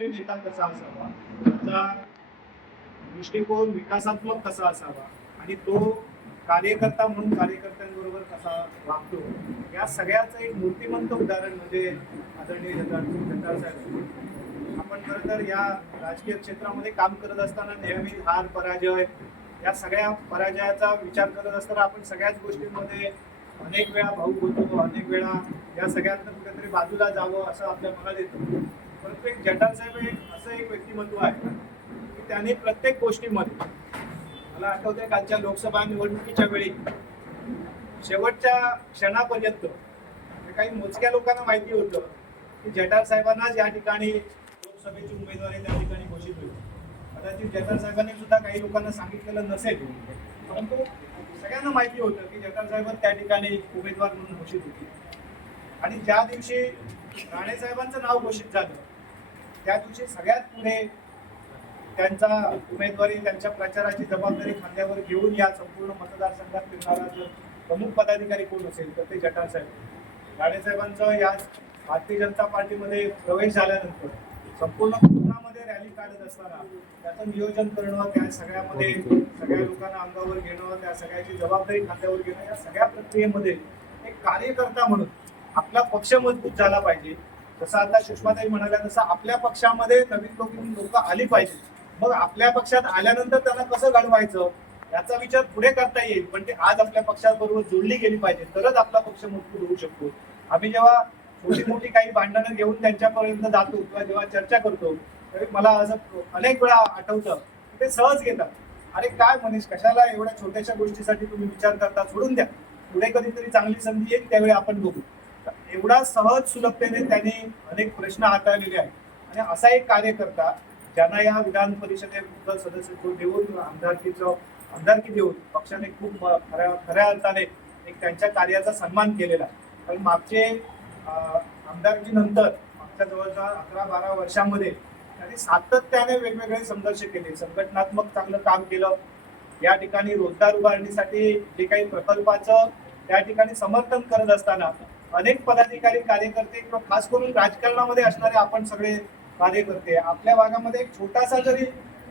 नेता कसा असावा, त्याचा दृष्टिकोन विकासात्मक कसा असावा आणि तो कार्यकर्ता म्हणून कार्यकर्त्यांबरोबर कसा वागतो, या सगळ्याचं एक मूर्तिमंत उदाहरण म्हणजे आदरणीय जगताप साहेब. आपण खरं तर या राजकीय क्षेत्रामध्ये काम करत असताना नेहमी हार पराजय या सगळ्या पराजयाचा विचार करत असताना आपण सगळ्याच गोष्टींमध्ये अनेक वेळा भावुक होतो, अनेक वेळा या सगळ्यांना कुठेतरी बाजूला जावं असं आपल्या मनात येतं. परंतु एक जटार साहेब असं एक व्यक्तिमत्व आहे की त्याने प्रत्येक गोष्टीमध्ये, मला आठवतंय कालच्या लोकसभा निवडणुकीच्या वेळी शेवटच्या क्षणापर्यंत काही मोजक्या लोकांना माहिती होतं की जटार साहेबांनाच या ठिकाणी लोकसभेची उमेदवारी त्या ठिकाणी घोषित होईल. कदाचित जटार साहेबांनी सुद्धा काही लोकांना सांगितलेलं नसेल, परंतु सगळ्यांना माहिती होतं की जटार साहेब त्या ठिकाणी उमेदवार म्हणून घोषित होते. आणि ज्या दिवशी राणे साहेबांचं नाव घोषित झालं त्या दिवशी सगळ्यात पुढे त्यांचा उमेदवारी, त्यांच्या प्रचाराची जबाबदारी खांद्यावर घेऊन या संपूर्ण मतदारसंघात फिरणारा जर प्रमुख पदाधिकारी कोण असेल तर ते जटार साहेब. राणे साहेबांचं या भारतीय जनता पार्टीमध्ये प्रवेश झाल्यानंतर संपूर्ण कोकणामध्ये रॅली काढत असताना त्याचं नियोजन करणं, त्या सगळ्यामध्ये सगळ्या लोकांना अंगावर घेणं, त्या सगळ्याची जबाबदारी खांद्यावर घेणं, या सगळ्या प्रक्रियेमध्ये एक कार्यकर्ता म्हणून आपला पक्ष मजबूत झाला पाहिजे. जसं आता सुषमाताई म्हणाल्या तसं आपल्या पक्षामध्ये नवीन लोक आली पाहिजे. मग आपल्या पक्षात आल्यानंतर त्यांना कसं घडवायचं याचा विचार पुढे करता येईल, पण ते आज आपल्या पक्षाबरोबर जोडली गेली पाहिजे, तरच आपला पक्ष मजबूत होऊ शकतो. आम्ही जेव्हा छोटी मोठी काही भांडणं घेऊन त्यांच्यापर्यंत जातो किंवा जेव्हा चर्चा करतो तरी मला असं अनेक वेळा आठवतं की ते सहज घेतात, अरे काय मनीष, कशाला एवढ्या छोट्याशा गोष्टीसाठी तुम्ही विचार करता, सोडून द्या, पुढे कधीतरी चांगली संधी येईल त्यावेळी आपण बघू. एवढा सहज सुलभतेने त्यांनी अनेक प्रश्न हाताळलेले आहेत. आणि असा एक कार्यकर्ता ज्यांना या विधान परिषदेत सदस्यत्व देऊन आमदारकी देऊन पक्षाने खूप खऱ्या अर्थाने एक त्यांच्या कार्याचा सन्मान केलेला आहे. कारण मागचे आमदारकीनंतर मागच्या जवळजवळ 11-12 वर्षांमध्ये त्यांनी सातत्याने वेगवेगळे संघर्ष केले, संघटनात्मक चांगलं काम केलं. या ठिकाणी रोजगार उभारणीसाठी जे काही प्रकल्पाचं त्या ठिकाणी समर्थन करत असताना अनेक पदाधिकारी, कार्यकर्ते किंवा खास करून राजकारणामध्ये असणारे आपण सगळे कार्यकर्ते आपल्या भागामध्ये एक छोटासा जरी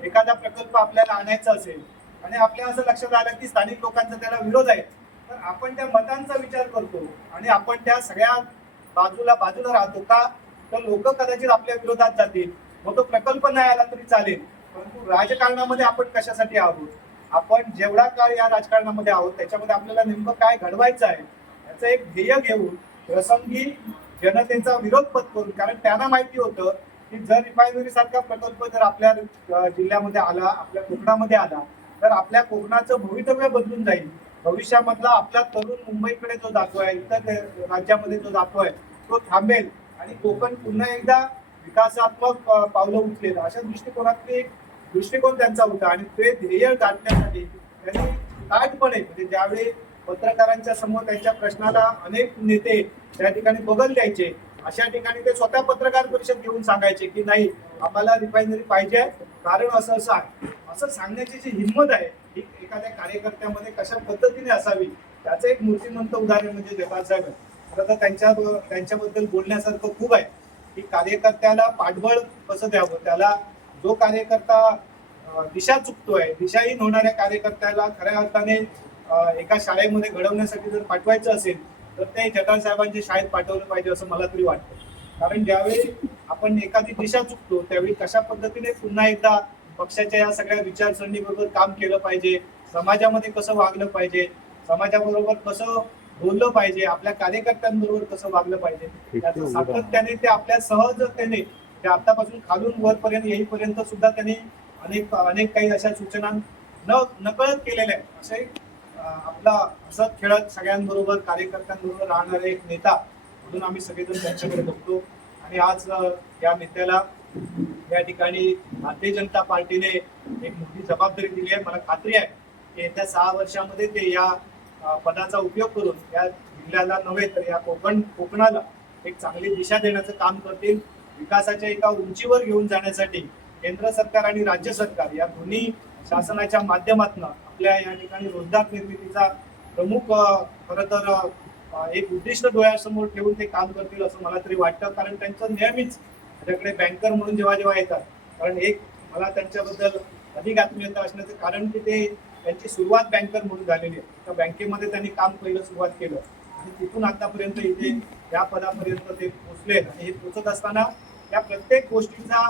एखादा प्रकल्प आपल्याला आणायचा असेल आणि आपल्या असं लक्षात आलं की स्थानिक लोकांचा त्याला विरोध आहे, तर आपण त्या मतांचा विचार करतो आणि आपण त्या सगळ्या बाजूला राहतो का, तर लोक कदाचित आपल्या विरोधात जातील, मग तो प्रकल्प नाही आला तरी चालेल. परंतु राजकारणामध्ये आपण कशासाठी आहोत, आपण जेवढा काळ या राजकारणामध्ये आहोत त्याच्यामध्ये आपल्याला नेमकं काय घडवायचं आहे याचं एक ध्येय घेऊन प्रसंगी जनतेचा विरोध पत्करून, कारण त्यांना माहिती होतं की जर रिफायनरी सारखा प्रकल्प जर आपल्या जिल्ह्यामध्ये आला, आपल्या कोकणामध्ये आला, तर आपल्या कोकणाचं भवितव्य बदलून जाईल. भविष्यामधला आपला तरुण मुंबईकडे जो जातोय, इतर राज्यामध्ये जो जातोय, तो थांबेल आणि कोकण पुन्हा एकदा विकासात्मक पावलं उचलेल, अशा दृष्टिकोन त्यांचा होता. आणि ते ध्येय गाठण्यासाठी त्यांनी ताठपणे, म्हणजे ज्यावेळी पत्रकारांच्या समोर त्यांच्या प्रश्नाला अनेक नेते त्या ठिकाणी बगल द्यायचे, अशा ठिकाणी ते स्वतः पत्रकार परिषद घेऊन सांगायचे की नाही, आम्हाला रिफायनरी पाहिजे, कारण असं असं आहे. असं सांगण्याची जी हिंमत आहे ही एखाद्या कार्यकर्त्यामध्ये कशा पद्धतीने असावी त्याचं एक मूर्तिमंत उदाहरण म्हणजे जटार साहेब. खरं तर त्यांच्याबद्दल बोलण्यासारखं खूप आहे की कार्यकर्त्याला पाठबळ कसं द्यावं, त्याला जो कार्यकर्ता दिशा चुकतोय, दिशाहीन होणाऱ्या कार्यकर्त्याला खऱ्या अर्थाने एका शाळेमध्ये घडवण्यासाठी जर पाठवायचं असेल तर ते जटार साहेबांच्या शाळेत पाठवलं पाहिजे असं मला तरी वाटतं. कारण ज्यावेळी आपण एखादी दिशा चुकतो त्यावेळी कशा पद्धतीने पुन्हा एकदा पक्षाच्या या सगळ्या विचारसरणीबरोबर काम केलं पाहिजे, समाजामध्ये कसं वागलं पाहिजे, समाजाबरोबर कसं बोललं पाहिजे, आपल्या कार्यकर्त्यांबरोबर कसं वागलं पाहिजे, त्याचं सातत्याने ते आपल्या सहजतेने ते आतापासून खालून वरपर्यंत येईपर्यंत सुद्धा त्यांनी अनेक काही अशा सूचना नकळत केलेल्या आहेत. असे आपला असत खेळत सगळ्यांबरोबर कार्यकर्त्यांबरोबर राहणारे एक नेता म्हणून आम्ही सगळेजण त्यांच्याकडे बघतो. आणि आज या नेत्याला या ठिकाणी भारतीय जनता पार्टीने एक मोठी जबाबदारी दिली आहे. मला खात्री आहे की येत्या 6 वर्षामध्ये ते या पदाचा उपयोग करून या जिल्ह्याला नव्हे तर या कोकणाला एक चांगली दिशा देण्याचं काम करतील. विकासाच्या एका उंचीवर घेऊन जाण्यासाठी केंद्र सरकार आणि राज्य सरकार या दोन्ही शासनाच्या माध्यमातून आपल्या या ठिकाणी रोजगार निर्मितीचा प्रमुख खरं तर एक उद्दिष्ट डोळ्यासमोर ठेवून ते काम करतील असं मला तरी वाटतं. कारण त्यांचं नेहमीच माझ्याकडे बँकर म्हणून जेव्हा जेव्हा येतात, कारण एक मला त्यांच्याबद्दल अधिक आत्मीयता असण्याचं कारण की ते त्यांची सुरुवात बँकर म्हणून झालेली आहे. त्या बँकेमध्ये त्यांनी काम पहिलं सुरुवात केलं आणि तिथून आतापर्यंत इथे या पदापर्यंत ते पोहोचले. आणि हे पोहोचत असताना या प्रत्येक गोष्टीचा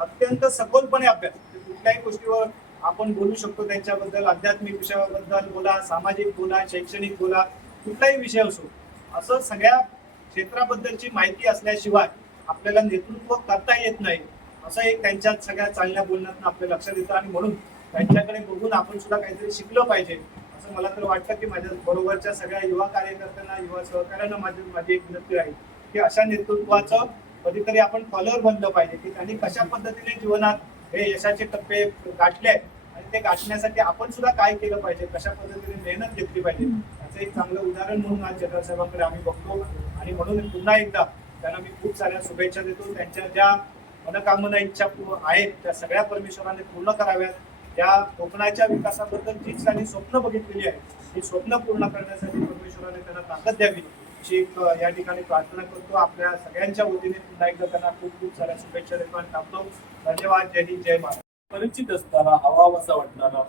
अत्यंत सखोलपणे अभ्यास, कुठल्याही गोष्टीवर आपण बोलू शकतो त्यांच्याबद्दल, आध्यात्मिक विषयाबद्दल बोला, सामाजिक बोला, शैक्षणिक बोला, कुठलाही विषय असो, असं सगळ्या क्षेत्राबद्दलची माहिती असल्याशिवाय आपल्याला नेतृत्व करता येत नाही, असं एक त्यांच्या सगळ्या चांगल्या बोलण्यातून आपल्या लक्षात येतं. आणि म्हणून त्यांच्याकडे बघून आपण सुद्धा काहीतरी शिकलं पाहिजे असं मला तर वाटतं. की माझ्या बरोबरच्या सगळ्या युवा कार्यकर्त्यांना, युवा सहकार्यांना माझी एक विनंती आहे की अशा नेतृत्वाचं कधीतरी आपण फॉलोअर बनलं पाहिजे, की त्यांनी कशा पद्धतीने जीवनात हे यशाचे टप्पे गाठले आणि ते गाठण्यासाठी आपण सुद्धा काय केलं पाहिजे, कशा पद्धतीने मेहनत घेतली पाहिजे, याचं एक चांगलं उदाहरण म्हणून आज जठार साहेबांकडे आम्ही बघतो. आणि म्हणून पुन्हा एकदा त्यांना मी खूप साऱ्या शुभेच्छा देतो. त्यांच्या ज्या मनोकामना इच्छा आहेत त्या सगळ्या परमेश्वराने पूर्ण कराव्यात. त्या कोकणाच्या विकासाबद्दल जीच त्यांनी स्वप्न बघितलेली आहे ती स्वप्न पूर्ण करण्यासाठी परमेश्वराने त्यांना ताकद द्यावी अशी या ठिकाणी प्रार्थना करतो. आपल्या सगळ्यांच्या वतीने पुन्हा एकदा त्यांना खूप खूप साऱ्या शुभेच्छा देतो आणि थांबतो. धन्यवाद. जय हिंद, जय महाराज. परिचित असताना, हवाहवासा वाटणारा,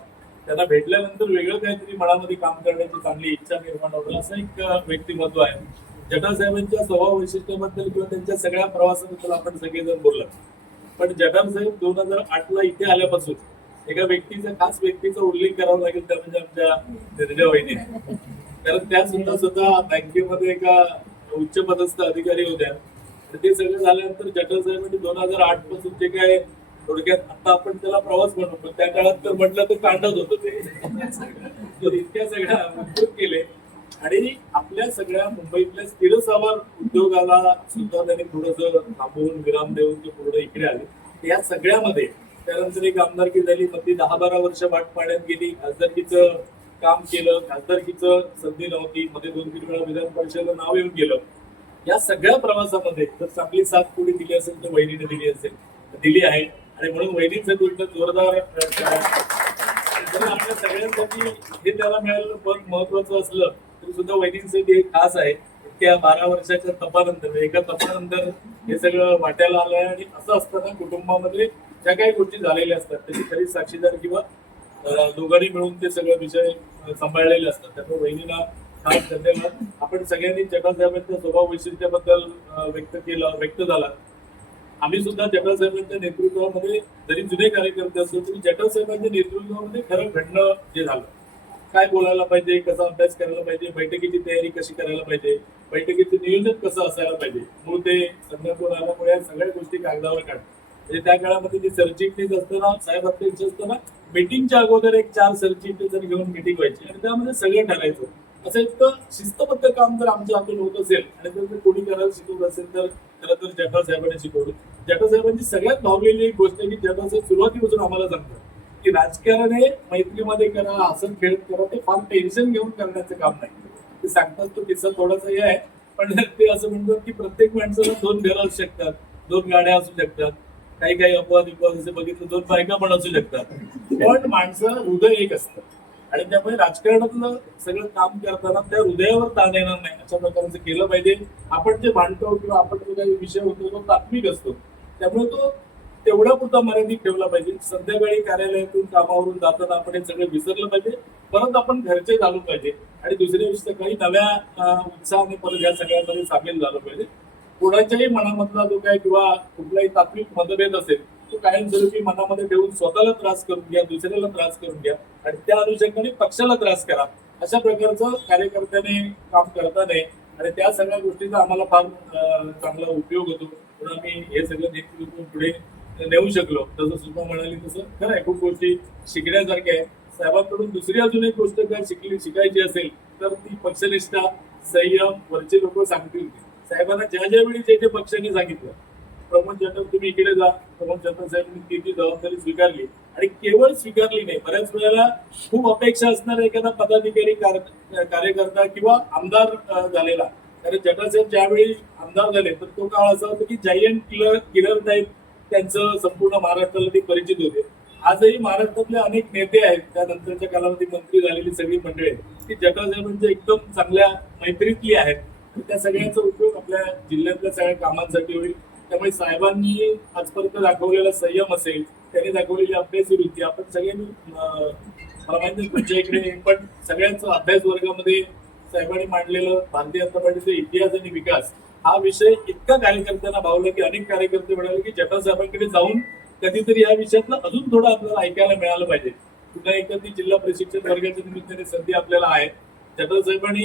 त्यांना भेटल्यानंतर वेगळं काहीतरी मनामध्ये काम करण्याची चांगली इच्छा निर्माण होईल असं एक व्यक्तिमत्व आहे. जठार साहेबांच्या स्वभाव वैशिष्ट्याबद्दल किंवा त्यांच्या सगळ्या प्रवासाबद्दल आपण सगळेजण बोललात. पण जठार साहेब 2008ला इथे आल्यापासून एका खास व्यक्तीचा उल्लेख करावा लागेल, त्या म्हणजे आमच्या निर्जा वहिनी. कारण त्या सुद्धा स्वतः बँकेमध्ये एका उच्च पदस्थ अधिकारी होत्या. ते सगळं झाल्यानंतर जठार साहेबांनी 2008 पासून जे काय थोडक्यात आता आपण त्याला प्रवास म्हणू, पण त्या काळात तर म्हटलं तर कांडत होतं ते. इतक्या सगळ्या उद्योग केले आणि आपल्या सगळ्या मुंबईतल्या स्थिरसावर उद्योगाला सुद्धा त्यांनी थोडंसं थांबवून विराम देऊन ते पूर्ण इकडे आले. या सगळ्यामध्ये त्यानंतर एक आमदारकी झाली, मग ती 10-12 वर्ष वाट पाण्यात गेली. खासदारकीचं काम केलं, खासदारकीचं संधी नव्हती, मध्ये 2-3 वेळा विधान परिषदेला नाव येऊन गेलं. या सगळ्या प्रवासामध्ये जर चांगली साथ कोणी दिली असेल तर वहिनीने दिली आहे. आणि म्हणून वहिनीचं उलट जोरदार आपल्या सगळ्यांसाठी हे त्याला मिळालेलं पद महत्वाचं असलं तरी सुद्धा वहिनींसाठी हे खास आहे. इतक्या 12 वर्षाच्या तपानंतर, एका तपानंतर हे सगळं वाट्याला आलंय. आणि असं असताना कुटुंबामध्ये ज्या काही गोष्टी झालेल्या असतात त्याची खरी साक्षीदार किंवा दोघांनी मिळून ते सगळे विषय सांभाळलेले असतात. त्यामुळे वहिनीला खास धन्यवाद. आपण सगळ्यांनी जठार साहेबांच्या स्वभाव वैशिष्ट्याबद्दल व्यक्त झाला. आम्ही सुद्धा जठार साहेबांच्या नेतृत्वामध्ये जरी जुने कार्यकर्ते असतो तरी जठार साहेबांच्या नेतृत्वामध्ये खरं घडणं जे झालं, काय बोलायला पाहिजे, कसा अभ्यास करायला पाहिजे, बैठकीची तयारी कशी करायला पाहिजे, बैठकीचं नियोजन कसं असायला पाहिजे, मूळ ते संघातून आल्यामुळे या सगळ्या गोष्टी कागदावर काढतात. म्हणजे त्या काळामध्ये जी सरचिटणीस असताना, साहेब अध्यक्ष असताना मीटिंगच्या अगोदर एक 4 सरचिटणीस घेऊन मीटिंग व्हायची आणि त्यामध्ये सगळं ठरायचं. असं इतकं शिस्तबद्ध काम जर आमच्या हातून होत असेल आणि जर कोणी करायला शिकवत असेल तर खरं तर जठार साहेबांनी शिकवलं. जठार साहेबांची सगळ्यात भावलेली एक गोष्ट आहे की जठार साहेब सुरुवातीपासून आम्हाला सांगतात की राजकारण हे मैत्रीमध्ये करा, हसत खेळत करा, ते फार टेन्शन घेऊन करण्याचं काम नाही. ते सांगतात तो किस्सा थोडासा हे आहे, पण ते असं म्हणतात की प्रत्येक माणसाला 2 घरं असू शकतात, 2 गाड्या असू शकतात, काही अपवाद असे बघितलं 2 बायका पण असू शकतात, पण माणसं हृदय एक असतं. आणि त्यामुळे राजकारणातलं सगळं काम करताना त्या हृदयावर ताण येणार नाही अशा प्रकारचं केलं पाहिजे. आपण जे मांडतो किंवा आपण जो काही विषय होतो तो तात्विक असतो, त्यामुळे तो तेवढ्या पुरता मर्यादित ठेवला पाहिजे. संध्याकाळी कार्यालयातून कामावरून जाताना आपण हे सगळं विसरलं पाहिजे, परत आपण घरचे झालो पाहिजे आणि दुसऱ्या दिवशी सकाळी नव्या उत्साहाने परत या सगळ्यामध्ये सामील झालं पाहिजे. कोणाच्याही मनामधला जो काय किंवा कुठलाही तात्विक मतभेद असेल तो कायमस्वरूपी मनामध्ये ठेवून स्वतःला त्रास करून घ्या, दुसऱ्याला त्रास करून घ्या आणि त्या अनुषंगाने पक्षाला त्रास करा, अशा प्रकारचं कार्यकर्त्याने काम करता नये. आणि त्या सगळ्या गोष्टीचा आम्हाला फार चांगला उपयोग होतो, म्हणून आम्ही हे सगळं नेतृत्व पुढे नेऊ शकलो. जसं सुषमा म्हणाली तसं खरं आहे, खूप गोष्टी शिकण्यासारख्या आहे. साहेबांकडून दुसरी अजून एक गोष्ट काय शिकायची असेल तर ती पक्षनिष्ठा, संयम. वरचे लोक सांगतील साहेबांना ज्या वेळी जे पक्षाने सांगितलं, प्रमोद जठार तुम्ही इकडे जा, प्रमोद जठार साहेबांनी ती जबाबदारी स्वीकारली. आणि केवळ स्वीकारली नाही, बऱ्याच वेळेला खूप अपेक्षा असणारा एखादा पदाधिकारी, कार्यकर्ता किंवा आमदार झालेला. कारण जठार साहेब ज्यावेळी आमदार झाले तर तो काळ असा होता की जायंट किलर टाईप त्यांचं संपूर्ण महाराष्ट्राला ते परिचित होते. आजही महाराष्ट्रातले अनेक नेते आहेत, त्यानंतरच्या कालावधी मंत्री झालेली सगळी मंडळी ती जठार साहेबांच्या एकदम चांगल्या मैत्रीतली आहेत. त्या सगळ्यांचा उपयोग आपल्या जिल्ह्यातल्या सगळ्या कामांसाठी होईल. त्यामुळे साहेबांनी आजपर्यंत दाखवलेला संयम असेल, त्यांनी दाखवलेली अभ्यासी वृत्ती आपण सगळ्यांनी मला माहिती नाही तुमच्या इकडे, पण सगळ्यांचा अभ्यास वर्गामध्ये साहेबांनी मांडलेलं भारतीय जनता पार्टीचा इतिहास आणि विकास हा विषय इतका कार्यकर्त्यांना भावला की अनेक कार्यकर्ते म्हणाले की जटा साहेबांकडे जाऊन कधीतरी या विषयातलं अजून थोडं आपल्याला ऐकायला मिळालं पाहिजे. पुन्हा एकदा ती जिल्हा प्रशिक्षण वर्गाच्या निमित्ताने संधी आपल्याला आहे. जटा साहेबांनी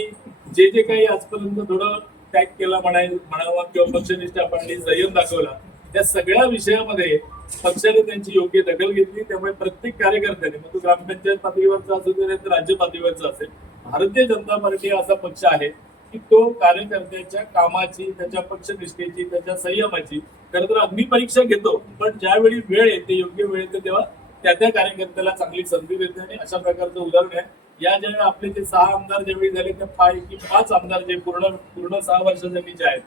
जे जे काही आजपर्यंत थोडं टॅग केला म्हणावा किंवा पक्षनिष्ठा पाळली, संयम दाखवला, त्या सगळ्या विषयामध्ये पक्षाने त्यांची योग्य दखल घेतली. त्यामुळे प्रत्येक कार्यकर्त्याने मग तो ग्रामपंचायत पातळीवरचा असेल तर राज्य पातळीवरचा असेल, भारतीय जनता पार्टी असा पक्ष आहे की तो कार्यकर्त्याच्या कामाची, त्याच्या पक्षनिष्ठेची, त्याच्या संयमाची खरं तर अग्निपरीक्षा घेतो, पण ज्यावेळी वेळ येते, योग्य वेळ येते, तेव्हा त्या त्याला चांगली संधी देते. आणि अशा प्रकारचं उदाहरण आहे. या ज्यावेळी आपले जे 6 आमदार ज्यावेळी झाले त्या 5 आमदार जे पूर्ण 6 वर्षासाठी जे आहेत,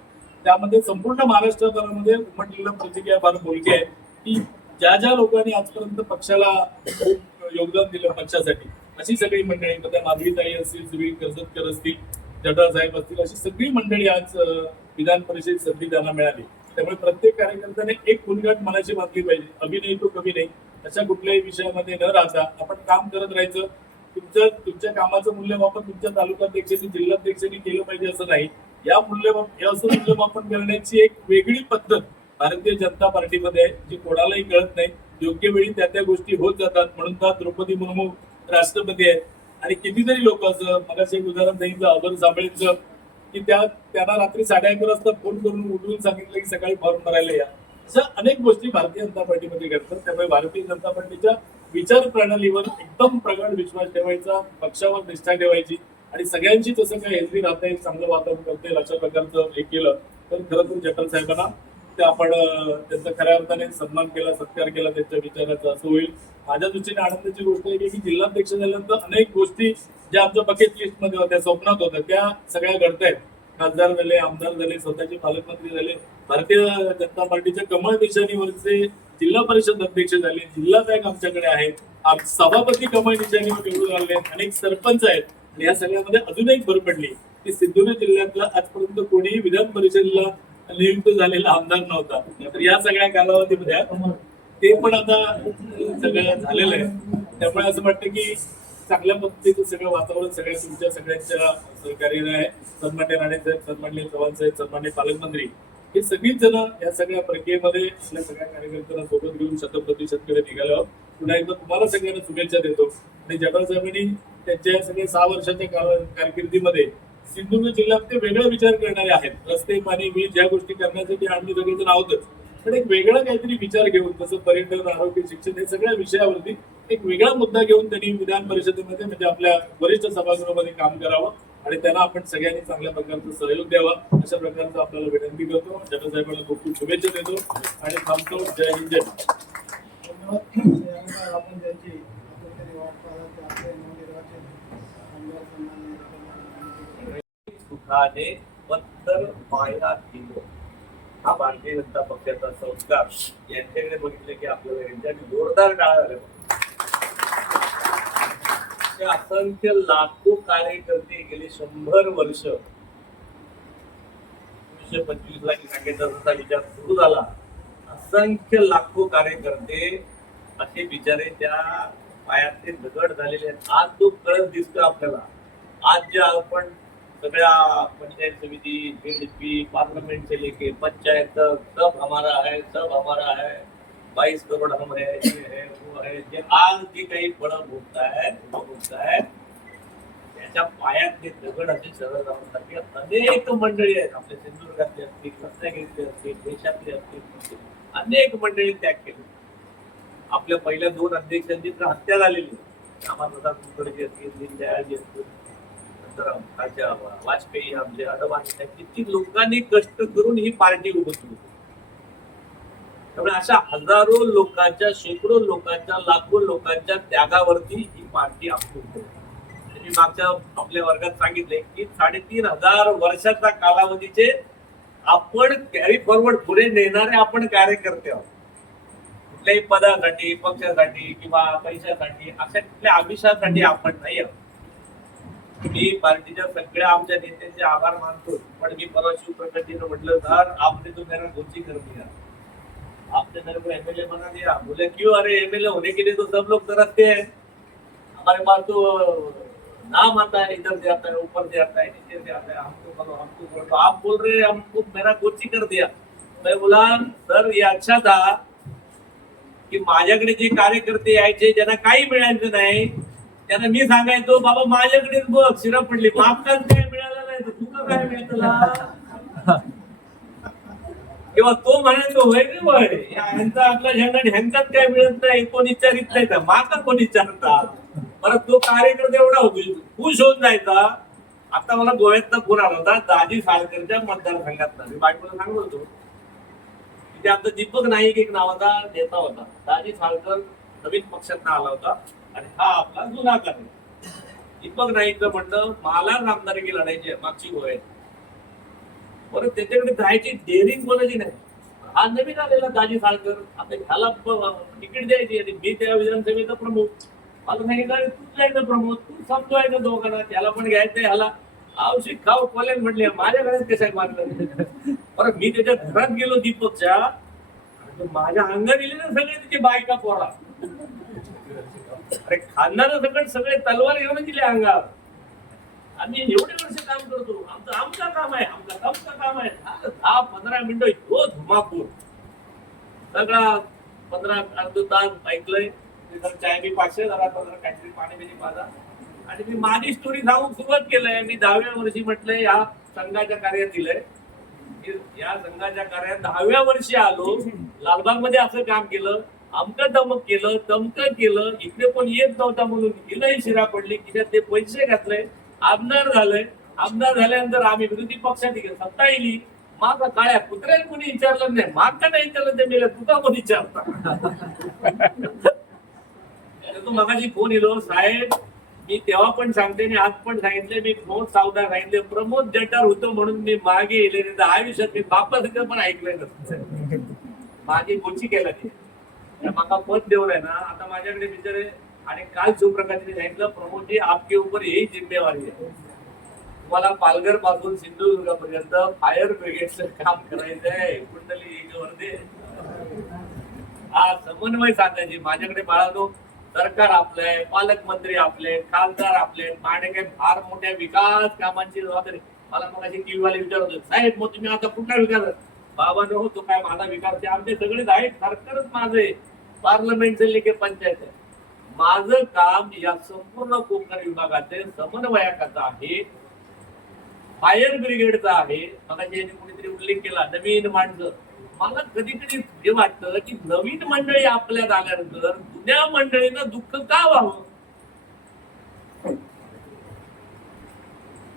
त्यामध्ये संपूर्ण महाराष्ट्रामध्ये उमटलेलं प्रतिक्रिया फार बोलकी आहे की ज्या ज्या लोकांनी आजपर्यंत पक्षाला योगदान दिलं पक्षासाठी, अशी सगळी मंडळी, त्या माधवीताई असतील, सुनील कर्जतकर असतील, जटा साहेब असतील, अशी सगळी मंडळी आज विधान परिषद संधी त्यांना मिळाली. त्यामुळे प्रत्येक कार्यकर्त्याने एक फुलगाठ मनाची बांधली पाहिजे. अभिनय तो कमी नाही, अशा कुठल्याही विषयामध्ये न राहता आपण काम करत राहायचं. तुमच्या कामाचं मूल्यमापन तुमच्या तालुकाध्यक्षांनी, जिल्हाध्यक्षांनी केलं पाहिजे असं नाही. असं मूल्यमापन करण्याची एक वेगळी पद्धत भारतीय जनता पार्टीमध्ये आहे, जी कोणालाही कळत नाही. योग्य वेळी त्या गोष्टी होत जातात. म्हणून का द्रौपदी मुर्मू राष्ट्रपती आहेत आणि कितीतरी लोक, असं मगाशी एक उदाहरण सांगितलं अबर साबळेंचं, की त्यांना रात्री 11:30 वाजता फोन करून उठवून सांगितलं की सकाळी फॉर्म भरायला या. अशा अनेक गोष्टी भारतीय जनता पार्टीमध्ये करतात. त्यामुळे भारतीय जनता पार्टीच्या विचार प्रणालीवर एकदम प्रगाढ विश्वास ठेवायचा, पक्षावर निष्ठा ठेवायची आणि सगळ्यांची तसं काय हेल्दी राहता येईल, चांगलं वातावरण करता येईल अशा प्रकारचं हे केलं तर खरं तर जटल साहेबांना ते आपण त्यांचा खऱ्या अर्थाने सन्मान केला, सत्कार केला त्यांच्या विचाराचा, असं होईल. माझ्या दृष्टीने आनंदाची गोष्ट आहे की जिल्हाध्यक्ष झाल्यानंतर अनेक गोष्टी ज्या आमच्या बकेट लिस्ट मध्ये होत्या, स्वप्नात होत्या, त्या सगळ्या घडतायत. खासदार झाले, आमदार झाले, स्वतःचे पालकमंत्री झाले, भारतीय जनता पार्टीच्या कमळ निशाणीवरचे जिल्हा परिषद अध्यक्ष झाले, जिल्हा बँक आमच्याकडे आहे, सभापती कमळ निशाणीवर निवडून आले, अनेक सरपंच आहेत. आणि या सगळ्यामध्ये अजून एक भर पडली की सिंधुदुर्ग जिल्ह्यातला आजपर्यंत कोणीही विधान परिषदेला नियुक्त झालेला आमदार नव्हता. तर या सगळ्या कालावधीमध्ये ते पण आता सगळं झालेलं आहे. त्यामुळे असं वाटतं की चांगल्या पद्धतीचं सगळं वातावरण तुमच्या सगळ्यांच्या सहकार्याने आहे. सन्मान्य राणे साहेब, सन्मान्य चव्हाण साहेब, सन्मान्य पालकमंत्री, हे सगळीच जण या सगळ्या प्रक्रियेमध्ये आपल्या सगळ्या कार्यकर्त्यांना सोबत घेऊन 100% निघाले आहोत. पुन्हा एकदा तुम्हाला सगळ्यांना शुभेच्छा देतो. आणि जटा साहेबांनी त्यांच्या सगळ्या 6 वर्षाच्या कारकिर्दीमध्ये सिंधुदुर्ग जिल्ह्यात ते वेगळा विचार करणारे आहेत. रस्ते, पाणी, वीज ज्या गोष्टी करण्यासाठी आम्ही सगळेजण आहोतच, पण एक वेगळा काहीतरी विचार घेऊन, जसं पर्यटन, आरोग्य, शिक्षण, हे सगळ्या विषयावरती एक वेगळा मुद्दा घेऊन त्यांनी विधान परिषदेमध्ये म्हणजे आपल्या वरिष्ठ सभागृहामध्ये काम करावं आणि त्यांना आपण सगळ्यांनी चांगल्या प्रकारचा सहयोग द्यावा अशा प्रकारचं आपल्याला विनंती करतो. जटा साहेबांना खूप खूप शुभेच्छा देतो आणि थांबतो. जय हिंद, जय आपण ज्यांची सुखाने पत्तर पायात दिलो, हा भारतीय जनता पक्षाचा संस्कार यांच्याकडे बघितले की आपल्याला यांच्याकडे जोरदार टाळा झाले. असंख्य लाखो कार्यकर्ते गेले 100 वर्ष, 1925 ला सांगितलं तसा विचार सुरू झाला. असंख्य लाखो कार्यकर्ते असे बिचारे त्या पायातले दगड झालेले आहेत. आज तो कळत दिसतो आपल्याला. आज जे आपण सगळ्या पंचायत समिति, बीडपी, पार्लियामेंट से लेके पंचायत तक सब हमारा है, सब हमारा है, 22 करोड़ हम है, ये है, वो है, जे आज जे काही बळं भोगता है त्याच्या पायातले दगड असे सरळ जाण्यासाठी अनेक मंडळी आहेत. आपल्या सिंधुदुर्गातले असतील, रत्नागिरीतले असतील, देशातले असतील, अनेक मंडळी त्याग केले. आपल्या पहिल्या 2 अध्यक्षांची तर हत्या झालेली, रामाप्रसाद मुखर्जी असतील, दीनदयाळजी असतील, वाजपेयी, आमचे अडवाणी, किती लोकांनी कष्ट करून ही पार्टी उभी केली. त्यामुळे अशा हजारो लोकांच्या, शेकडो लोकांच्या, लाखो लोकांच्या त्यागावरती ही पार्टी आपली उभी. मी मागच्या आपल्या वर्गात सांगितले की 3500 वर्षाचा कालावधीचे आपण कॅरी फॉरवर्ड पुढे नेणारे आपण कार्यकर्ते आहोत. कुठल्याही पदासाठी, पक्षासाठी किंवा पैशासाठी अशा कुठल्या आमिषासाठी आपण नाही आहोत. मी पार्टीच्या सगळ्या आमच्या नेत्यांचे आभार मानतो, पण मी परवा शिवप्रकाशजीनं म्हटलं सर आपने तो मेरा घोषित कर दिया, आपने मेरे को एमएलए बना दिया. बोले क्यों? अरे एमएलए होने के लिए तो सब लोग तरसते हैं, हमारे पास तो नाम आता है, इधर से आता है, ऊपर से आता है, नीचे से आता है, हमको बोलो हमको बोलो. तो आप बोल रहे हैं हमको मेरा कोची कर दिया. मैं बोला सर ये अच्छा था की माझ्याकडे जे कार्यकर्ते यायचे ज्यांना काही मिळायचं नाही त्यांना मी सांगायचो बाबा माझ्याकडेच बघ शिरा पडली, मागताच काय मिळालं नाही तर तुला काय मिळेल तुला. किंवा तो म्हणायचो होय रे होय ह्यांचा आपला झेंडा ह्यांच्यात काय मिळत नाही कोण विचारित नाही तर माका कोण विचारतात. परत तो कार्यकर्ता एवढा खुश होऊन जायचा. आता मला गोव्यातला फोन आला होता दाजी साळकरच्या मतदारसंघातला. मी बायकोला सांगत होतो तिथे आमचा दीपक नाईक एक नावाचा नेता होता. दाजी साळकर नवीन पक्षात आला होता आणि हा आपला जुना कार्यकर्ता. दीपक नाईकचं म्हणणं मला आमदारकी लढायची आहे मागची गोव्यात, परत त्याच्याकडे जायची डेअरिंग कोणाची नाही. हा नवीन आलेला दाजी साळकर, आता ह्याला तिकीट द्यायची आणि मी त्या विधानसभेचा प्रमुख. मला सांगितलं तूच जायचं प्रमुख, तू समजवायचं दोघांना, त्याला पण घ्यायचंय ह्याला औषध खाऊ कॉलेज म्हटले माझ्याकडेच कशा मारलं. परत मी त्याच्या घरात गेलो दीपकच्या, माझ्या अंगात दिले ना सगळे तिचे बायका पोरा. अरे खानदार सकट सगळे तलवार घेऊन दिले अंगावर. आम्ही एवढे वर्ष काम करतो, आमचं काम आहे, आमचं काम आहे. 10-15 मिनिटं इतको धुमाकूळ सगळा 15 अर्ध तास ऐकलंय. चाय बी 500 झाला, 15 काहीतरी पाणी बिणी माझा. आणि मी माझी स्टोरी सांगून सुरुवात केलंय. मी 10व्या वर्षी म्हटलंय या संघाच्या कार्यात दिलंय, या संघाच्या कार्यात 10व्या वर्षी आलो. लालबाग मध्ये असं काम केलं, अमकं दमक केलं, तमकं केलं. इकडे कोण येत नव्हता म्हणून हिलाही शिरा पडली, खिशात ते पैसे घातले, आमदार झालंय. आमदार झाल्यानंतर आम्ही विरोधी पक्षात सत्ता येईल. माझा काळ्या कुत्र्याला कोणी विचारलं नाही, मागता नाही विचारलं ते मेला तुका कोणी विचारता. तो मगाशी फोन येलो साहेब, मी तेव्हा पण सांगते आणि आज पण सांगितले, मी फोन सावधान सांगितले प्रमोद जटार होतो म्हणून मी मागे येले नाही तर आयुष्यात मी बापाचं पण ऐकलंय नसतं. माझी गोची केला ती माका पद देऊन आहे ना. आता माझ्याकडे विचारे आणि काल शिवप्रकाशने सांगितलं प्रमोदजी आपके ऊपर यही जिम्मेवारी आहे, तुम्हाला पालघर पासून सिंधुदुर्गापर्यंत फायर ब्रिगेडचं काम करायचंय. कुंडली वर्धे हा समन्वय साधायची. माझ्याकडे बाळानो सरकार आपलंय, पालकमंत्री आपले, खासदार आपले, माझ्या काही फार मोठ्या विकास कामांची जबाबदारी. मला मग टीव्ही वाले विचारत होते साहेब मग तुम्ही आता कुठला विकास, बाबा नो तो काय माझा विकास आमचे सगळेच आहेत, सरकारच माझे पार्लमेंट से लेके पंचायत आहे. माझं काम या संपूर्ण कोकण विभागाचे समन्वयकाचं आहे, फायर ब्रिगेडचा आहे. मला कोणीतरी उल्लेख केला नवीन माणसं. मला कधी कधी हे वाटतं की नवीन मंडळी आपल्यात आल्यानंतर जुन्या मंडळींना दुःख का व्हावं.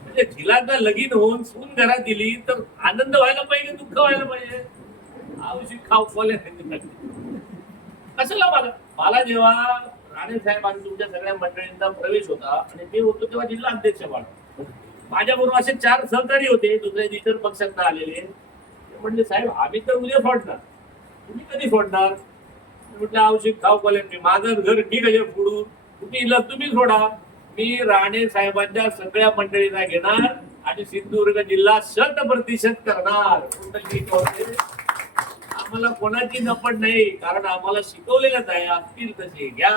म्हणजे तिला लगीन होऊन सून घरात दिली तर आनंद व्हायला पाहिजे, दुःख व्हायला पाहिजे. आवश्यक खाऊ खोले कशाला. मला जेव्हा राणे साहेब आणि तुमच्या सगळ्या मंडळींचा प्रवेश होता आणि मी होतो तेव्हा जिल्हा अध्यक्ष वाढ, माझ्याबरोबर असे 4 सहकारी होते दुसऱ्या इतर पक्षात आलेले. म्हणजे साहेब आम्ही तर उद्या सोडणार, तुम्ही कधी सोडणार. म्हटलं आवश्यक खाऊ कॉलेज मी माझं घर मी कशा फोडू, तुम्ही सोडा. मी राणे साहेबांच्या सगळ्या मंडळींना घेणार आणि सिंधुदुर्ग जिल्हा 100% करणार. आम्हाला कोणाची नपट नाही, कारण आम्हाला शिकवलेलंच आहे असतील तसे घ्या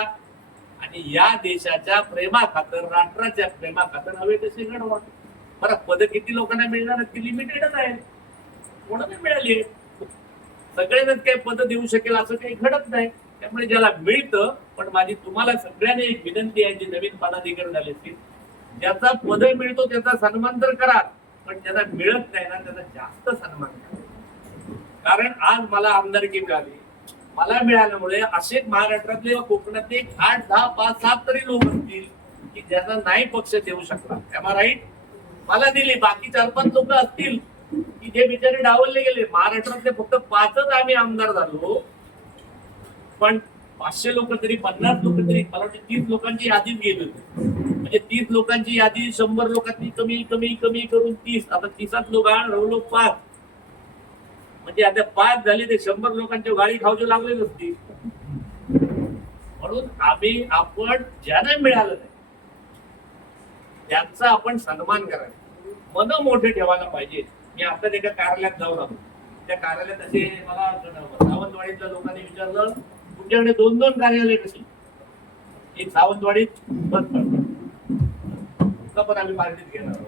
आणि या देशाच्या प्रेमा खातर, राष्ट्राच्या प्रेमा खातर हवे तसे घडवा. बरं पद किती लोकांना मिळणार ती लिमिटेडच आहे, कोणाला मिळाली. सगळ्यांनाच काही पद देऊ शकेल असं काही घडत नाही. त्यामुळे ज्याला मिळतं, पण माझी तुम्हाला सगळ्यांनी एक विनंती आहे, जे नवीन पदाधिकारी झाले असतील, ज्याचा पद मिळतो त्याचा सन्मान तर करा, पण ज्याला मिळत नाही ना त्याचा जास्त सन्मान करा. कारण आज मला आमदारकी मिळाली, मला मिळाल्यामुळे असे महाराष्ट्रातले किंवा कोकणातले 8, 10, 5, 7 तरी लोक असतील की ज्यांना नाही पक्ष देऊ शकला. त्यामुळे राईट मला दिली, बाकी 4-5 लोक असतील की जे बिचारे डावलले गेले. महाराष्ट्रातले फक्त 5च आम्ही आमदार झालो, पण 500 लोक तरी 50 लोक तरी मला वाटतं 30 लोकांची यादीच गेली होती. म्हणजे 30 लोकांची यादी 100 लोकांनी कमी कमी कमी करून 30, आता 30 लोक रवलो 5, म्हणजे आता 5 झाले ते 100 लोकांच्या गाडी खावची लागले नसती. म्हणून आपण ज्यांना मिळालं नाही त्यांचा आपण सन्मान करायचा, मन मोठे ठेवायला पाहिजे. मी आता एका कार्यालयात जाऊन आलो, त्या कार्यालयात असे मला सावंतवाडीतल्या लोकांनी विचारलं तुमच्याकडे 2-2 कार्यालय कशी. एक सावंतवाडीत बंद पडतं, पण आम्ही पार्टीत घेणार होतो.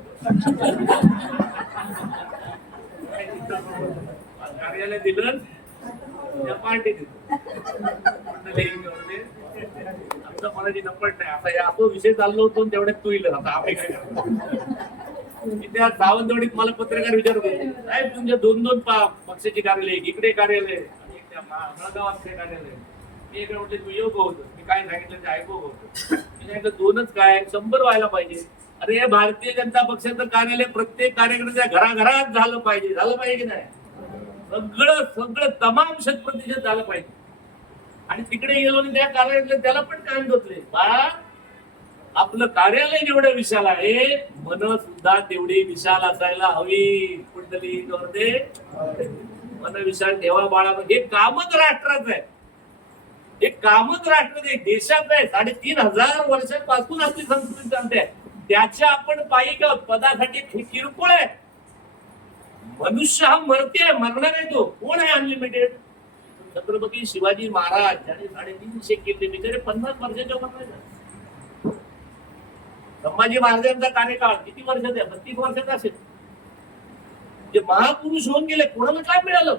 कार्यालय दिलं त्या पार्टी आमचा मनाची नपट नाही. आता या तो विषय चाललो होतो तेवढ्यात तू इल आता आम्ही काय करतो. त्या सावंतवाडीत मला पत्रकार विचारत होते साहेब तुमच्या 2-2 पक्षाची कार्यालय, इकडे कार्यालय आणि मळगावात कार्यालय. मी इकडे म्हटलं तू येऊ होतं, मी काय सांगितलं ते ऐकू होतं. मी सांगितलं 2च काय 100 व्हायला पाहिजे. अरे हे भारतीय जनता पक्षाचं कार्यालय प्रत्येक कार्यकर्त्याच्या घराघरात झालं पाहिजे की नाही. सगळं तमाम 100% झालं पाहिजे. आणि तिकडे गेलो आणि त्या कार्यालयात त्याला पण कायम धोतले बाळा आपलं कार्यालय जेवढं विशाल आहे मन सुद्धा तेवढी विशाल असायला हवी. कुंडली दोरदे मन विशाल ठेवा बाळा. हे कामच राष्ट्राचं आहे, हे कामच राष्ट्र देशाचं आहे. 3500 वर्षांपासून आपली संस्कृती चालते. त्याच्या आपण पायी का पदासाठी किरकोळ आहे. मनुष्य हा मरते, मरणार आहे. तो कोण आहे अनलिमिटेड? छत्रपती शिवाजी महाराज ज्याने 350 केले बिचारे 50 वर्षाच्या मरणार. संभाजी महाराजांचा कार्यकाळ किती वर्षाचा आहे? 32 वर्षाचा असेल. जे महापुरुष होऊन गेले कोणाला काय मिळालं?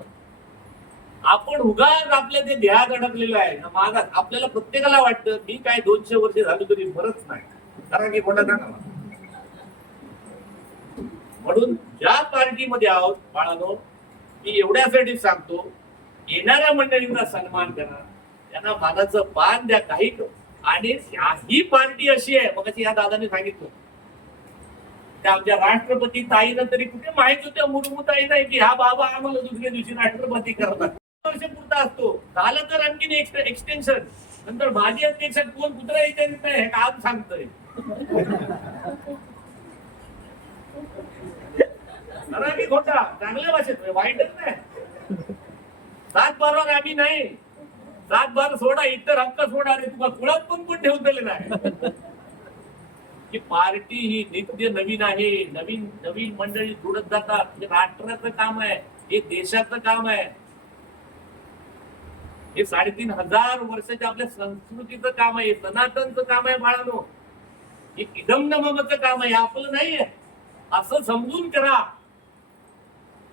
आपण उगाच आपल्या ते ध्यात अडकलेलं आहे मागात. आपल्याला प्रत्येकाला वाटतं मी काय 200 वर्ष झाली तरी मरत नाही, कारण की कोणाला ना. म्हणून ज्या पार्टीमध्ये आहोत बाळानो, मी एवढ्यासाठी सांगतो येणाऱ्या मंडळींचा सन्मान करा, त्यांना मानाचं मान द्या काही. आणि ही पार्टी अशी आहे मग या दादाने सांगितलं त्या आमच्या राष्ट्रपती ताईनं तरी कुठे माहित होत्या मुर्मू ताई नाही की हा बाबा आम्हाला दुसऱ्या दिवशी राष्ट्रपती करतात. वर्ष पुरता असतो, झालं तर आणखीन एक्सटेन्शन. नंतर भाजी अध्यक्षात कोण कुत्रा येते नाही हे काम सांगतोय. खरा की खोटा? चांगल्या भाषेत, वाईटच नाही. 7-12 आम्ही नाही, 7-12 सोडा, इतर हक्क सोडा. रे तुला कुळात पण ठेवून दिले नाही की पार्टी ही नित्य नवीन आहे. नवीन मंडळी जोडत जातात. हे राष्ट्राचं काम आहे, हे देशाचं काम आहे. हे 3500 वर्षाच्या आपल्या संस्कृतीचं काम आहे, सनातनचं काम आहे बाळानो. हे इदम नममचं काम आहे, आपलं नाहीये. असं समजून करा.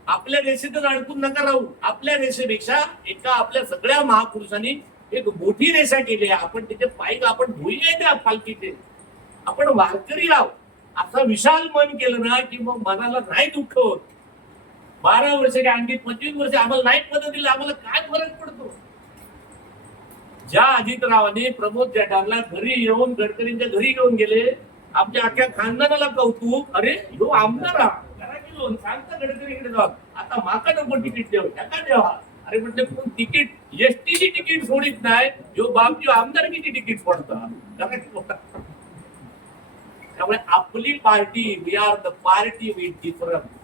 आपल्या रेषेतच अडकून नका राहू. आपल्या रेषेपेक्षा एका आपल्या सगळ्या महापुरुषांनी एक मोठी रेषा केली आहे. आपण तिथे पायी आपण भुई आहे त्या पालखीचे, आपण वारकरी आहोत. असं विशाल मन केलं ना की मग मनाला नाही दुःख होत. 12 वर्ष काय आणखी 25 वर्ष आम्हाला नाही पद दिलं, आम्हाला काय फरक पडतो? ज्या अजितरावांनी प्रमोद जठारला घरी येऊन गडकरींच्या घरी घेऊन गेले, आमच्या अख्ख्या खानदानाला कौतुक. अरे ह्यो आमदार सांगता गडकरीकडे जाऊ, आता माका नको तिकीट देऊ, त्याका देवा. अरे म्हटलं पण तिकीट एसटीची तिकीट सोडित नाही, जो बाप जो आमदारकीची तिकीट सोडतात. त्यामुळे आपली party, we are the party with difference.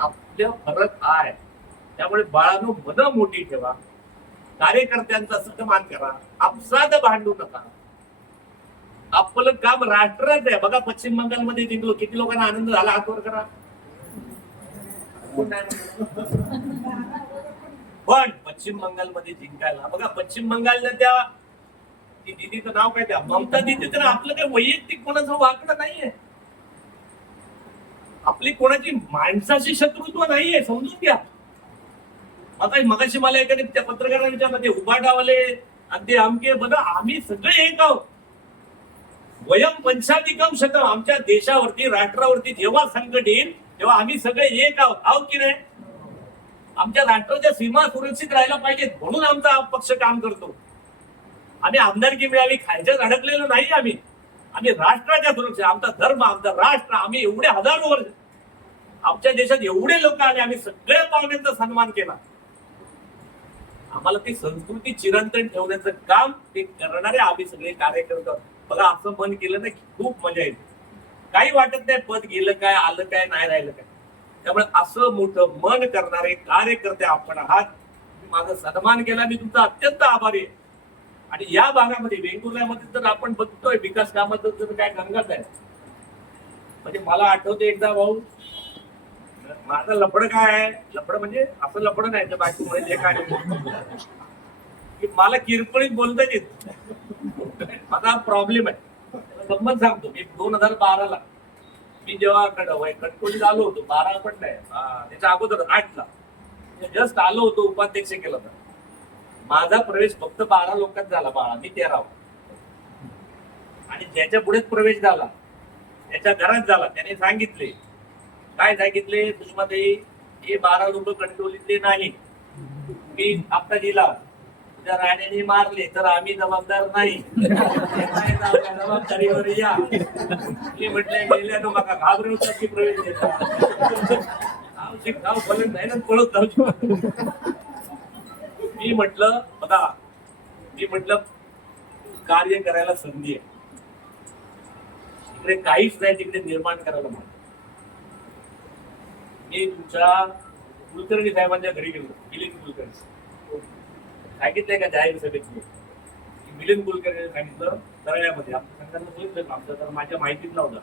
आपल्या फरक आहे. त्यामुळे बाळांनो मन मोठी ठेवा, कार्यकर्त्यांचा सन्मान करा, आपसात भांडू नका. आपलं काम राष्ट्रात आहे. बघा पश्चिम बंगालमध्ये जिंकलो, किती लोकांना आनंद झाला? हात वर करा. पण पश्चिम बंगालमध्ये जिंकायला बघा, पश्चिम बंगालला त्या दिदीचं नाव काय, त्या ममता दिदी, तर आपलं काही वैयक्तिक कोणाचं वाकडं नाहीये. आपली कोणाची माणसाशी शत्रुत्व नाहीये, समजून घ्या. आता मगाशी मला एखाद्या त्या पत्रकारांना विचारलं ते उबाटावाले आणि ते आमके, बघा आम्ही सगळे एक आहोत. वयम पंचाधिकम शतम. आमच्या देशावरती, राष्ट्रावरती जेव्हा संकट येईल तेव्हा आम्ही सगळे एक आहोत की नाही? आमच्या राष्ट्राच्या सीमा सुरक्षित राहायला पाहिजेत म्हणून आमचा पक्ष काम करतो. आम्ही आमदारकी मिळावी खायच्यात अडकलेलो नाही. आम्ही राष्ट्राच्या सुरक्षा, आमचा धर्म, आमचा राष्ट्र, आम्ही एवढे हजारो वर्ष आमच्या देशात एवढे लोक आले, आम्ही सगळ्या पाहुण्यांचा सन्मान केला. आम्हाला ती संस्कृती चिरंतन ठेवण्याचं काम ते करणारे आम्ही सगळे कार्यकर्ते. बघा असं मन केलं ना की खूप मजा येते. काही वाटत नाही पद गेलं काय, आलं काय, नाही राहिलं काय. त्यामुळे असं मोठं मन करणारे कार्यकर्ते आपण आहात. माझा सन्मान केला, मी तुमचा अत्यंत आभारी आहे. आणि या भागामध्ये वेंगुर्ल्यामध्ये जर आपण बघतोय विकास कामाचं जर काय गंगाच आहे, म्हणजे मला आठवते एकदा भाऊ, माझं लफड काय आहे, लफड म्हणजे असं लफड नाही तर बायको म्हणजे काय नाही. की मला किरकोळीत बोलता येत, माझा प्रॉब्लेम आहे. गंमत सांगतो, मी 2012ला मी जेव्हा कणकोलीत आलो होतो, 12 पण नाही त्याच्या अगोदर 8ला जस्ट आलो होतो, उपाध्यक्ष केलं होतं. माझा प्रवेश फक्त 12 लोकांत झाला, 12 मी 13. आणि ज्याच्या पुढेच प्रवेश झाला त्याच्या घरात झाला, त्याने सांगितले, काय सांगितले, सुषमाताई हे 12 लोक कणकवलीतले नाही, मी आता गेला तुझ्या राण्याने मारले तर आम्ही जबाबदार नाही, जबाबदारीवर या. मी म्हटले गेल्या नका घाबरून की प्रवेश देतात गाव फलन नाही ना पळत जाऊ. मी म्हटलं बघा, मी म्हटलं कार्य करायला संधी आहे, इकडे काहीच नाही, तिकडे निर्माण करायला मला. मी तुमच्या कुलकर्णी साहेबांच्या घरी गेलो, मिलिंद कुलकर्णी सांगितलंय का जाहीर सभेत, मिलिंद कुलकर्णी सांगितलं दरण्यामध्ये आमच्या संघाला बोलतोय आमचं, तर माझ्या माहितीत नव्हता.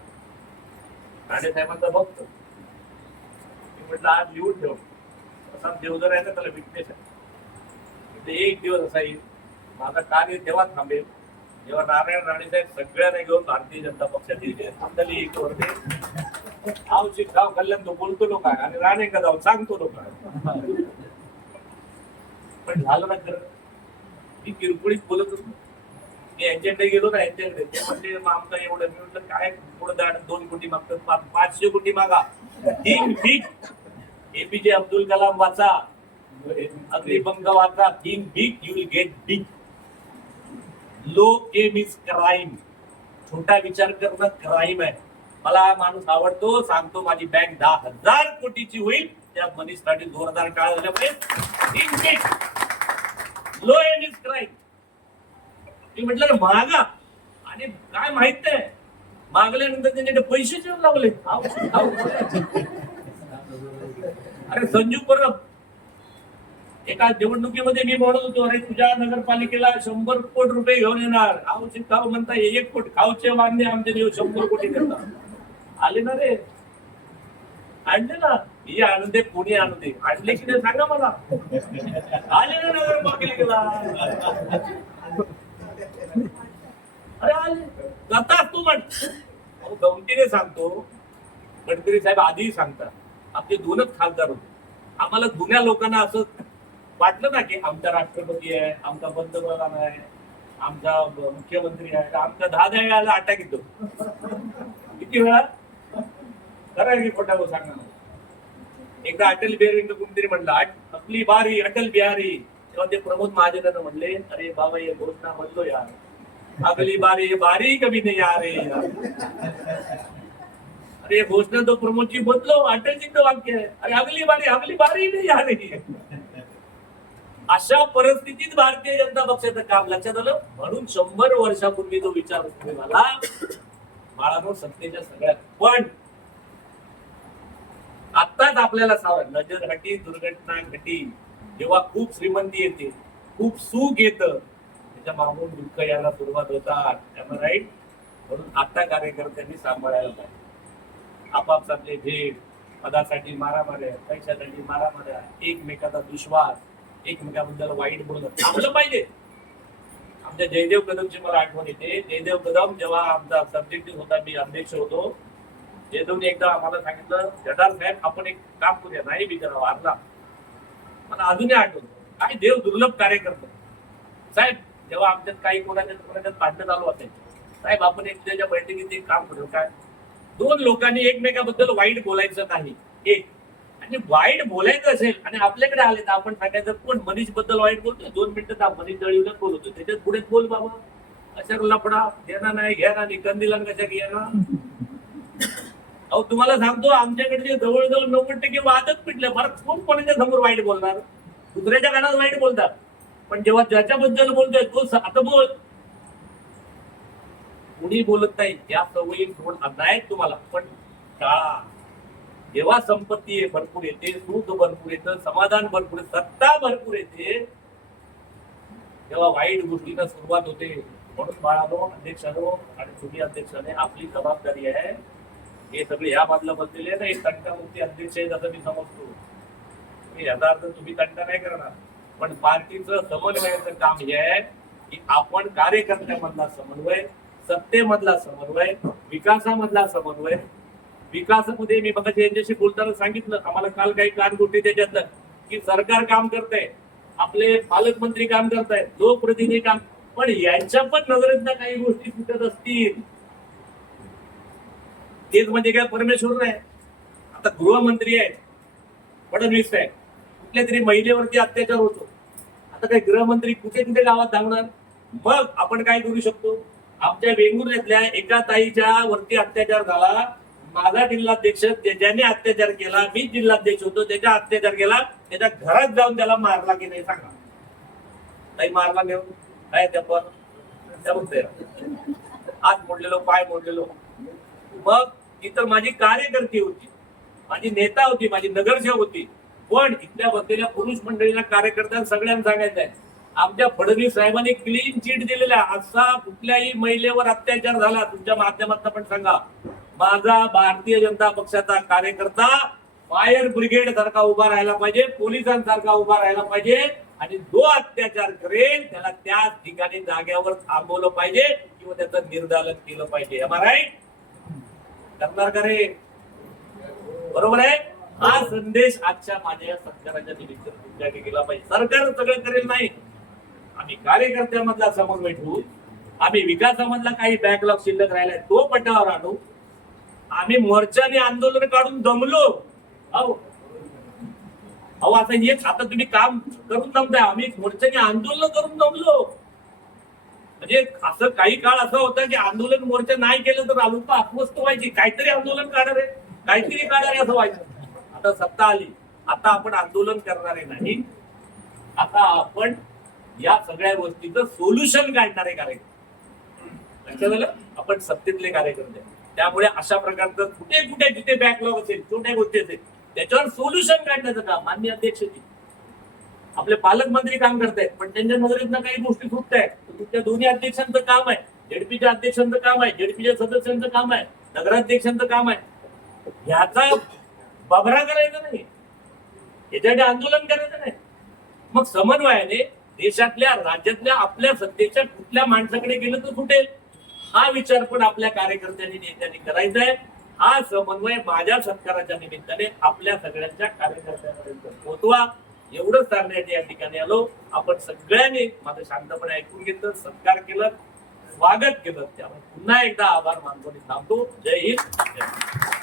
राणे साहेबांचा बघतो, मी म्हटलं आज लिहून ठेव, असा देवधर आहे ना त्याला विटनेस आहे. म्हणजे एक दिवस असा येईल माझा कार्य तेव्हा थांबेल जेव्हा नारायण राणे साहेब सगळ्यांना घेऊन भारतीय जनता पक्षात येईल. आपल्याला एक वर्षे आवश्यक गाव कल्याण तो बोलतो लोक आहे आणि राणे का जाऊ सांगतो लोक आहे. पण झालं ना खरं, मी किरकोळीत बोलत होतो. मी यांच्याकडे गेलो ना, यांच्याकडे ते म्हणले मग आमचं एवढं, मी म्हटलं काय थोडं दाड 2 कोटी मागतात, 500 कोटी मागा. Think big, APJ Abdul Kalam वाचा, अग्निपंख वाचा, think big you will get big. Low M is crime, छोटा विचार करणं क्राईम आहे. मला हा माणूस आवडतो, सांगतो माझी बँक 10,000 कोटीची होईल, त्या मनीसाठी 2000 काळ झाल्या पाहिजे. लो एम इज क्राईम. मी म्हटलं मागा, आणि काय माहित नाही मागल्यानंतर त्यांच्याकडे पैसे देऊन लावले. अरे संजू परब एका निवडणुकीमध्ये मी म्हणत होतो, अरे तुझ्या नगरपालिकेला 100 कोटी रुपये घेऊन येणार. खाऊ म्हणता 1 कोटी खाऊचे मान्य आमचे देव 100 कोटी देतात. आले ना रे, आणले ना, ही आणून दे कोणी आणून दे, आणले की नाही सांगा मला. आले ना नगरपालिकेला, अरे आले जातात तू म्हण. गमतीने सांगतो, गडकरी साहेब आधीही सांगतात, आपले 2च खासदार होते. आम्हाला जुन्या लोकांना असं वाटलं ना की आमचा राष्ट्रपती आहे, आमचा पंतप्रधान आहे, आमचा मुख्यमंत्री आहे, आमचा 10 वेळाला अटॅक येतो. किती वेळा खरं आहे की खोटा सांगा. एकदा अटल बिहारी कोणतरी म्हणलं आपली बारी अटल बिहारी, तेव्हा ते प्रमोद महाजनांना म्हणले, अरे बाबा ये घोषणा बदलो यार, अगली बारी बारी कभी नहीं आ रही यार. अरे घोषणा तो प्रमोदची बदलो, अटलजीचं वाक्य आहे, अरे अगली बारी नाही आ रही. अशा परिस्थितीत भारतीय जनता पक्षाचं काम लक्षात आलं. म्हणून 100 वर्षापूर्वी जो विचार झाला बाळानो सत्तेच्या सगळ्यात, पण आताच आपल्याला सावध, नजर हटी दुर्घटना घटी. जेव्हा खूप श्रीमंती येते, खूप सुख येतं, त्याच्या मागून दुःख यायला सुरुवात होतात. त्यामुळे राईट, म्हणून आता कार्यकर्त्यांनी सांभाळायला पाहिजे. आपापसातले भेद, पदासाठी मारामाऱ्या, पैशासाठी मारामाऱ्या, एकमेकाचा दुश्वास, एकमेकाबद्दल वाईट बोलणं थांबलं पाहिजे. आमच्या जयदेव कदमची मला आठवण येते. जयदेव कदम जेव्हा आमचा सब्जेक्टिव्ह होता, मी अध्यक्ष होतो, जयदेवने एकदा आम्हाला सांगितलं, जटार साहेब आपण एक काम करूया. नाही बिचारा वारला, मला अजूनही आठवतं. काय देव दुर्लभ कार्य करतो साहेब. जेव्हा आमच्यात काही कोणाच्यात भांडण चालू असायचं, साहेब आपण एक त्याच्या बैठकीत एक काम करू, काय 2 लोकांनी एकमेकाबद्दल वाईट बोलायचं नाही. एक, आणि वाईट बोलायचं असेल आणि आपल्याकडे आले तर आपण सांगायचं कोण मनीष बद्दल वाईट बोलतोय, 2 मिनिटं मनीष दळीवला बोलतो, त्याच्यात पुढे बोल बाबा. अशा लफडा घेणार नाही, घेणार नाही, कंदीला कशा घेणार. अहो तुम्हाला सांगतो, आमच्याकडे जवळजवळ 90% वादच पिटले. बरं कोण कोणाच्या समोर वाईट बोलणार, दुसऱ्याच्या कानात वाईट बोलतात, पण जेव्हा ज्याच्याबद्दल बोलतोय तो आता बोल. कुणी बोलत नाही, या सवयी नाही तुम्हाला. पण टाळा. जेव्हा संपत्ती भरपूर येते, सुख भरपूर येतं, समाधान भरपूर येतं, सत्ता भरपूर येते, तेव्हा वाईट गोष्टींना सुरुवात होते. म्हणून बाळानो, अध्यक्षानो आणि तुम्ही अध्यक्षाने आपली जबाबदारी आहे हे सगळे ह्या बाजूला बसलेले आहे ना, हे तंटामुक्ती अध्यक्ष आहेत असं मी समजतो. याचा अर्थ तुम्ही तंटा नाही करणार, पण पार्टीचं समन्वयाचं काम हे आहे की आपण कार्यकर्त्यामधला समन्वय, सत्तेमधला समन्वय, विकासामधला समन्वय. विकासामध्ये मी बघा यांच्याशी बोलताना सांगितलं, आम्हाला काल काही गोष्टी त्याच्यात की सरकार काम करतंय, आपले पालकमंत्री काम करतायत, लोकप्रतिनिधी काम, पण यांच्या पण नजरेतल्या काही गोष्टी सुटत असतील. तेच म्हणजे काय परमेश्वर नाही. आता गृहमंत्री आहेत फडणवीस साहेब, कुठल्या तरी महिलेवरती अत्याचार होतो, आता काही गृहमंत्री कुठे कुठे गावात धावणार. मग आपण काय करू शकतो, आमच्या वेंगुर्ल्यातल्या एका ताईच्या वरती अत्याचार झाला, माझा जिल्हाध्यक्ष ज्याने अत्याचार केला, मी जिल्हाध्यक्ष होतो, त्याच्या अत्याचार केला, त्याच्या घरात जाऊन त्याला मारला की नाही सांगा. ताई मारला नेऊन काय त्या पण हात मोडलेलो, पाय मोडलेलो. मग तिथं माझी कार्यकर्ती होती, माझी नेता होती, माझी नगरसेवक होती, पण इथल्या बसलेल्या पुरुष मंडळीला, कार्यकर्त्यांना सगळ्यांना सांगायचं आहे, आमच्या फडणवीस साहेबांनी क्लीन चिट दिलेला, असा कुठल्याही महिलेवर अत्याचार झाला तुमच्या माध्यमातून पण सांगा, माझा भारतीय जनता पक्षाचा कार्यकर्ता फायर ब्रिगेड सारखा उभा राहायला पाहिजे, पोलिसांसारखा उभा राहायला पाहिजे, आणि जो अत्याचार करेल त्याला त्याच ठिकाणी जाग्यावर थांबवलं पाहिजे किंवा त्याचं निर्दालन केलं पाहिजे. राईट करणार का रे? बरोबर आहे. हा संदेश आजच्या माझ्या सरकाराच्या निमित्त तुमच्याकडे गेला पाहिजे. सरकार सगळं करेल नाही, आम्ही कार्यकर्त्यामधला समन्वय ठेवू, आम्ही विकासामधला काही बॅकलॉग शिल्लक राहिलाय तो पटावर आणू, आम्ही मोर्चाने आंदोलन काढून दमलो. अहो आता एक आता तुम्ही काम करून दमताय, आम्ही मोर्चाने आंदोलन करून दमलो. म्हणजे असं काही काळ असं होतं की आंदोलन मोर्चा नाही केलं तर लोक अस्वस्थ व्हायची, काहीतरी आंदोलन काढणार आहे, काहीतरी काढणार आहे असं व्हायचं. आता सत्ता आली, आता आपण आंदोलन करणारे नाही, आता आपण या सगळ्या गोष्टीचं सोल्युशन काढणारे कार्यकर्ते. लक्षात आलं? आपण सत्तेतले कार्यकर्ते. त्यामुळे अशा प्रकारचं कुठे कुठे जिथे बॅकलॉग असेल, छोट्या गोष्टी असेल, त्याच्यावर सोल्युशन काढण्याचं काम माननीय अध्यक्षजी, आपले पालकमंत्री काम करतायत, पण त्यांच्या नजरेतनं काही गोष्टी सुटत आहेत. तुमच्या दोन्ही अध्यक्षांचं काम आहे, जेडपीच्या अध्यक्षांचं काम आहे, जेडपीच्या सदस्यांचं काम आहे, नगराध्यक्षांचं काम आहे. ह्याचा बाबरा करायचा नाही, याच्यासाठी आंदोलन करायचं नाही. मग समन्वयाने देशातल्या, राज्यातल्या, आपल्या सत्तेच्या कुठल्या माणसाकडे गेलं तर सुटेल, हा विचार पण आपल्या कार्यकर्त्यांनी, नेत्यांनी करायचा आहे. हा समन्वय माझ्या सत्काराच्या निमित्ताने आपल्या सगळ्यांच्या कार्यकर्त्यांपर्यंत पोहोचवा, एवढंच सांगण्यासाठी या ठिकाणी आलो. आपण सगळ्यांनी माझं शांतपणे ऐकून घेतलं, सत्कार केलं, स्वागत केलं, त्यामुळे पुन्हा एकदा आभार मानतो आणि थांबतो. जय हिंद, जय